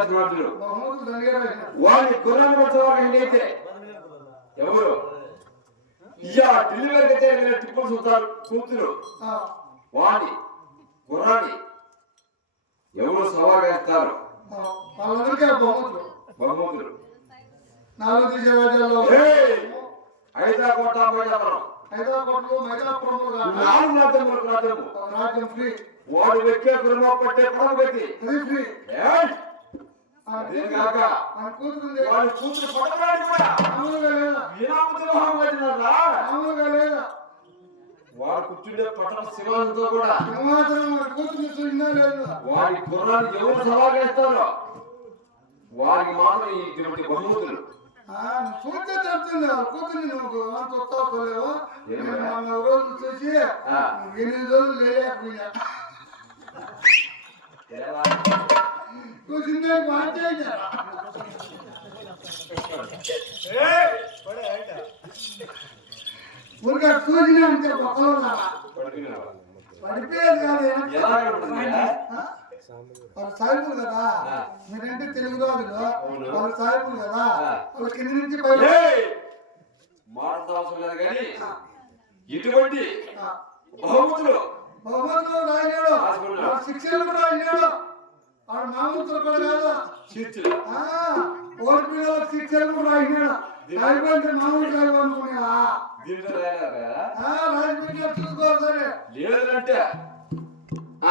రాసినాడు వాడి గుర్రాన్ని వచ్చేవారు ఏంటైతే ఎవరు ఇయ్యా డెలివరీ అయితే టిప్పులు చూస్తారు కూతురు వాడి గుర్రాన్ని ఎవరు సవాల్ వేస్తారు బహుమతులు 5 కోట్ల రాజ్యం ఫ్రీ వాడు వెక్కే గురుమ పట్టే పడం పెట్టి ఫ్రీ అదే కాక వాడి కూతురు పట్టడానికి కూడా వినామతులు హామీనారా మామూలుగా లేదా వాడు కూర్చుండే పట్టణ సింహాసనంతో కూడా సింహాసనం కూతురు చూసినా లేదు వాడి గుర్రాన్ని ఎవరు సవాల్ చేస్తారో వారికి మాత్రం ఈ తిరుపతి బహుమతులు చూస్తే తెలుస్తుంది కూతురు నువ్వు అంత వస్తావు రోజు చూసి 8 రోజులు లేకపోయినా చూసిందే ఊరిగా చూసినా అంటే ఒకరు పడిపోయేది కాదు సాయిబులు కదా మీరంటే తెలుగు రాజులు వాళ్ళు సాయిబులు కదా వాళ్ళ కింద నుంచి ఇటువంటి బహుమతులు రాయినాడు శిక్షలు కూడా రాయినాడు వాడు మామూలు కూడా కాదు ఓడిపోయిన శిక్షలు కూడా రాయినాడు రాయిపోతే మామూలు కాదు అనుకున్నా రాజకీయ చూసుకోవాలి లేదంటే